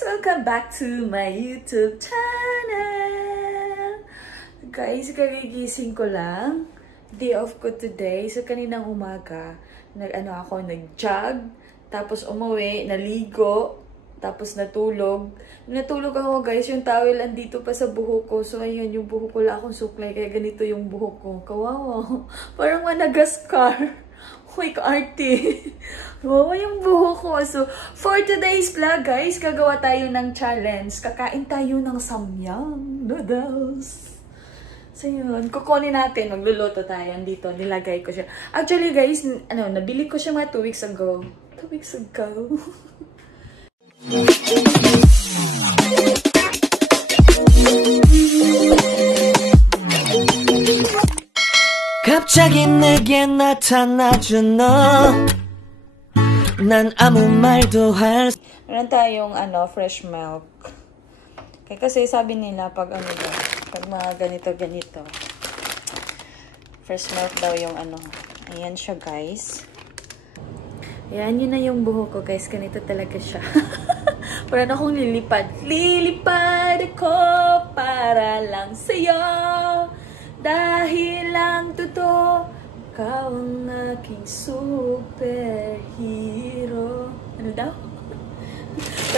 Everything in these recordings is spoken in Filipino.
Welcome back to my YouTube channel! Guys, kagigising ko lang. Day off ko today. So, kaninang umaga, nag-jog. Tapos umuwi, naligo. Tapos natulog. Natulog ako guys, yung towel andito pa sa buhok ko. So, ayun, yung buhok ko lang akong suklay. Kaya ganito yung buhok ko. Kawawa. Parang Madagascar. Uy, ka-arte. Wow, yung buhok ko. So, for today's vlog, guys, gagawa tayo ng challenge. Kakain tayo ng Samyang Noodles. So, yun. Kukunin natin. Magluluto tayo. Andito, nilagay ko siya. Actually, guys, nabili ko siya mga 2 weeks ago. 2 weeks ago. 갑자기 내게 나타나준 너 난 아무 말도 할 Meron tayong fresh milk. Kasi sabi nila pag pag mga ganito fresh milk daw yung ayan siya guys. Ayan, yun na yung buhok ko guys. Ganito talaga siya. Parang akong lilipad. Lilipad ako para lang sa'yo. Dahil lang totoo, ikaw ang aking superhero. Ano daw?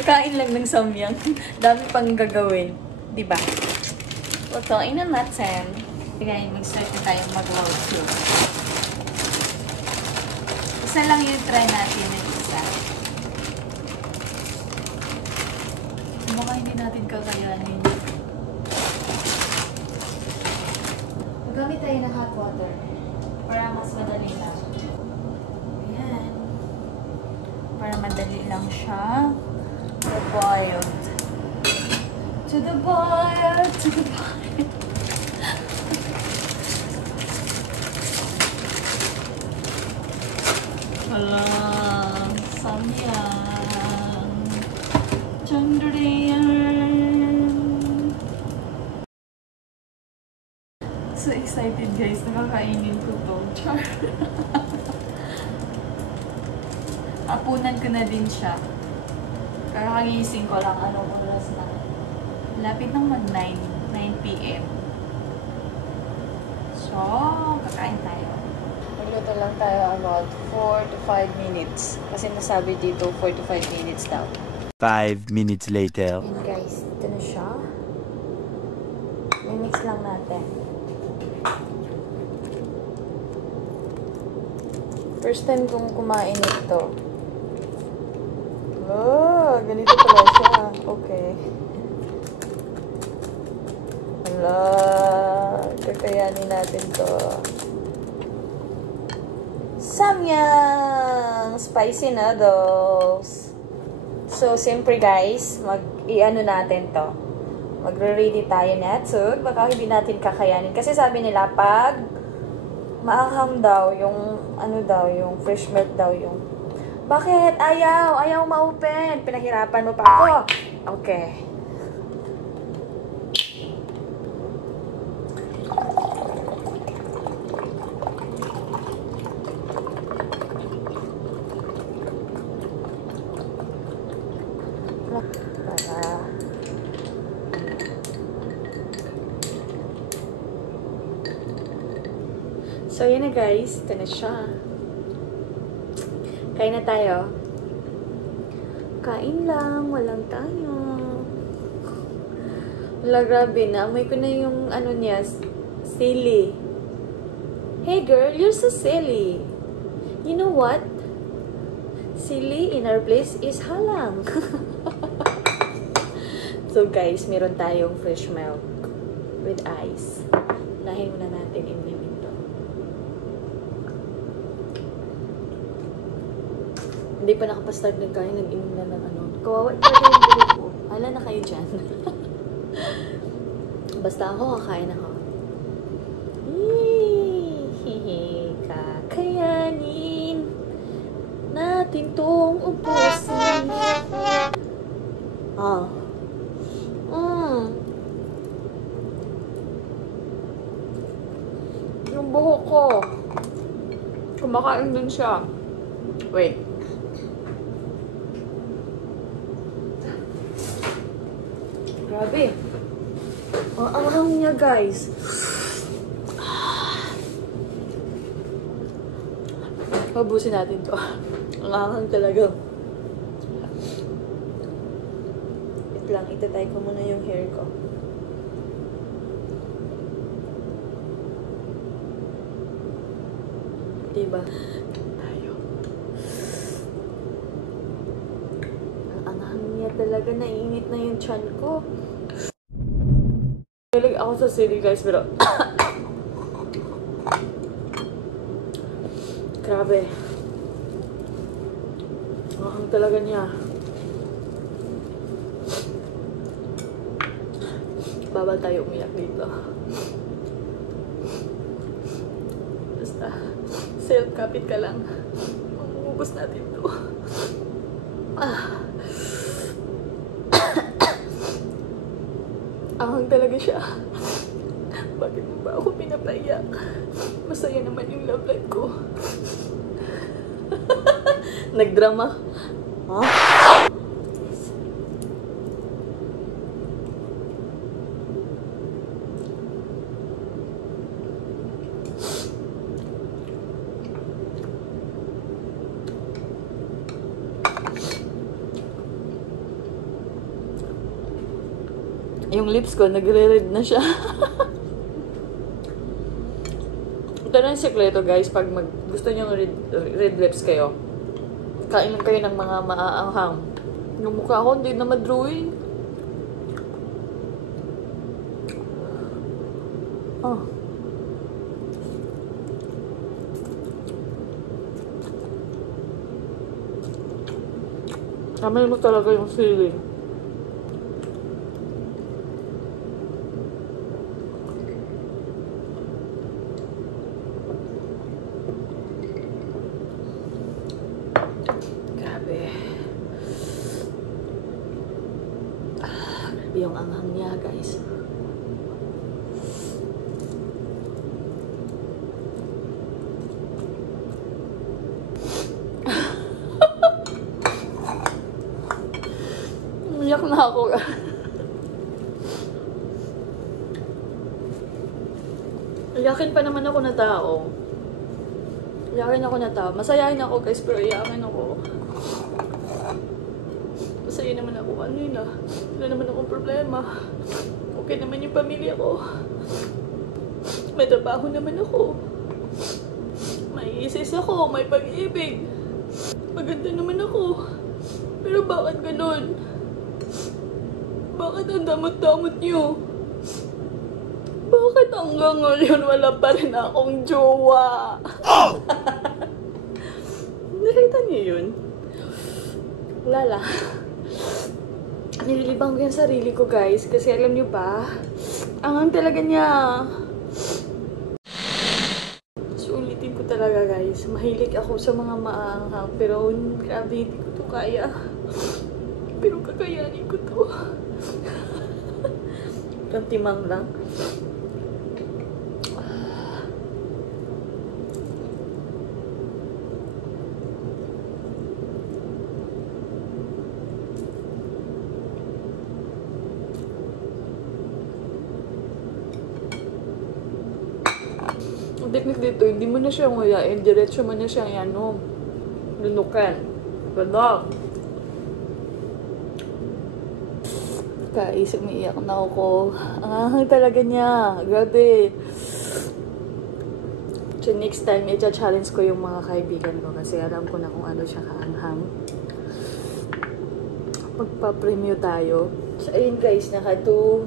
Kakain lang ng samyang. Dami pang gagawin. Diba? Lutuin na natin. Sige, mag-start na tayo mag-roll. Isa lang yung try natin ng isa. Baka hindi natin kakayanin. Gamit tayo ng hot water para mas madali lang. Ayan. Para madali lang siya. To the boiled. To the boiled. To the boiled. Hala. Samyang. Chandriyan. So excited guys, nakakainin ko to. Char. Apunan ko na din siya. Kakagising ko lang anong oras na. Lapit ng mag 9 PM. So, kakain tayo. Magluto lang tayo about 4 to 5 minutes. Kasi nasabi dito 4 to 5 minutes daw. 5 minutes later. And guys, ito na siya. I-mix lang natin. First time kong kumain ito. Oh, ganito pala siya. Okay. Hala, kakayanin natin to. Samyang! Spicy noodles. So, siyempre guys, i-ano natin to. Magre-ready tayo neto. Baka hindi natin kakayanin. Kasi sabi nila, pag maanghang daw, yung yung fresh milk daw yung. Bakit? Ayaw ma-open. Pinahirapan mo pa ako. Okay. So, yun na guys. Ito na siya. Kain na tayo. Kain lang. Walang tayo. Wala, grabe na. Amoy ko na yung niya. Silly. Hey girl, you're so silly. You know what? Silly in our place is halang. So guys, meron tayong fresh milk with ice. Lahin muna natin in ito. Hindi pa nakapastart ng kain, nag-inom na ng Kawawa talaga yung buhay ko. Hala na kayo dyan. Basta ako, kakain ako. Kakayanin natin tong ubusin. Yung buhok ko. Kumakain din siya. Wait. Grabe. Ang anghang niya, guys. Pabusin natin to. Ang anghang talaga. Wait lang, itatay ko muna yung hair ko. Diba? Tayo. Ang anghang niya talaga. Naiinit na yung tiyan ko. Galing ako sa sili, guys, pero grabe. Ang talaga niya. Bawal tayo umiyak dito. Basta, self-kapit ka lang. Mamumubos natin to. Ahang talaga siya. Bakit mo ba ako pinapayak? Masaya naman yung love life ko. Nagdrama. Ha? Yung lips ko, nagre-red na siya. Ito na yung sekreto, guys. Pag gusto nyo red lips kayo, kain lang kayo ng mga maaanghang. Yung mukha ko, hindi na ma-drawing. Oh. Kamay mo talaga yung sili. Yung anghang niya, guys. Umiyak na ako. Iyakin pa naman ako na tao. Iyakin ako na tao. Masayahin ako, guys, pero iyakin ako. Masaya naman ako kanina. Wala naman akong problema. Okay naman yung pamilya ko. May trabaho naman ako. May isis ako. May pag-ibig. Maganda naman ako. Pero bakit ganun? Bakit ang damot-damot niyo? Bakit hanggang ngayon wala pa rin akong jowa? Nakita niyo yun? Wala lang. Nililibang ko yung sarili ko, guys. Kasi alam niyo ba, anghang talaga niya. Sulitin ko talaga, guys. Mahilig ako sa mga maaanghang. Pero grabe, hindi ko to kaya. Pero kakayanin ko to. Kamtimang lang. Ang technique dito, hindi mo na siya nguyain. Diretso mo na siya lunukan. Ganda. Kaisip, umiiyak na ako. Ang anghang talaga niya. Grabe. So next time, i-challenge ko yung mga kaibigan ko kasi alam ko na kung ano siya kaanghang. Magpa-preview tayo. So ayun, guys, na ako.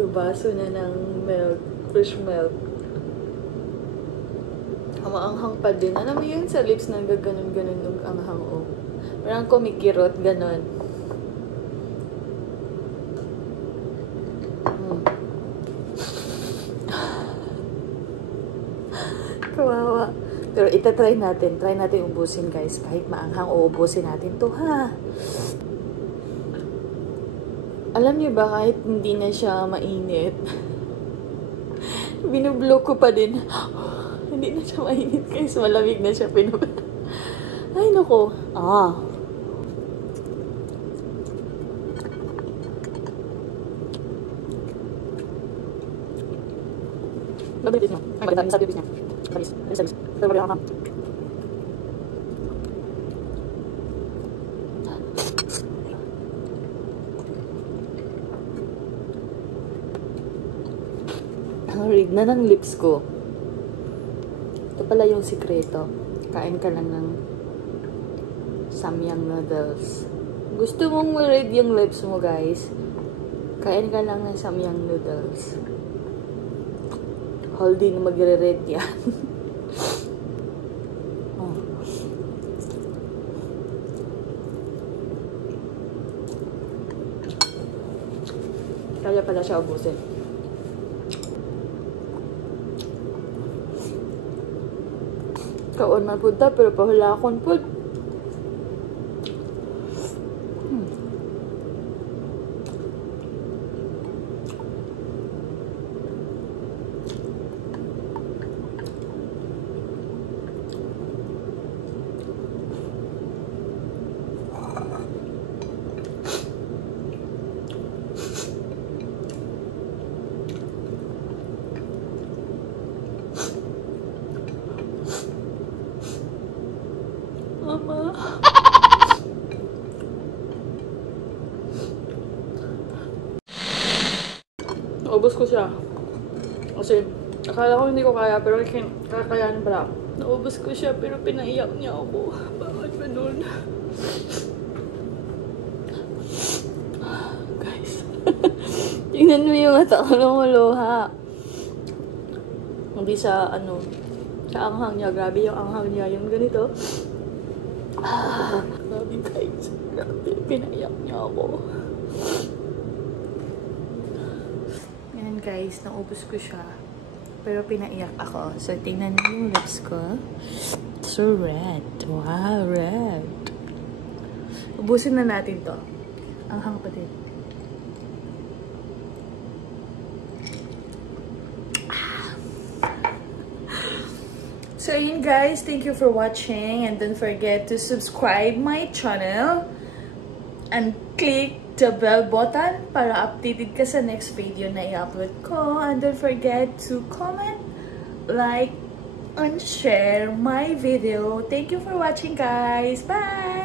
2 baso na ng milk, fresh milk. Maanghang pa din. Alam mo yun, sa lips na gaganon-ganon yung anghang, oh. Parang kumikirot, ganon. Kawawa. Pero itatry natin. Try natin ubusin, guys. Kahit maanghang, uubusin natin to, ha? Alam niyo ba, kahit hindi na siya mainit, binublock ko pa din. Hindi na siya mainit, guys. Malamig na siya. Ay, nako. Mabilis niya. Ay, maganda. Minsan bilis niya. Tamis. Tamis. Pero mabilis ako. Ang rig na ng lips ko. Ito pala yung sikreto. Kain ka lang ng Samyang noodles. Gusto mong ma-red yung lips mo, guys? Kain ka lang ng Samyang noodles. Holding magre-red yan. Oh. Kaya pala siya ubusin. Kaon man punta, pero pahulakon po. Mama. Naubos ko siya. Kasi, akala ko hindi ko kaya, pero kakayanin pala. Naubos ko siya, pero pinaiyak niya ako. Bakit ba nun? Guys. Tingnan mo yung mata ko lumuluha. Hindi sa, sa anghang niya. Grabe yung anghang niya. Yung ganito. Grabe guys. Grabe. Pinaiyak niya ako. Yan guys. Naubos ko siya. Pero pinaiyak ako. So, tingnan niyo yung lips ko. So red. Wow, red. Ubusin na natin to. Anghang pa din. So yun guys, thank you for watching and don't forget to subscribe my channel and click the bell button para updated ka sa next video na i-upload ko, and don't forget to comment, like, and share my video. Thank you for watching guys. Bye!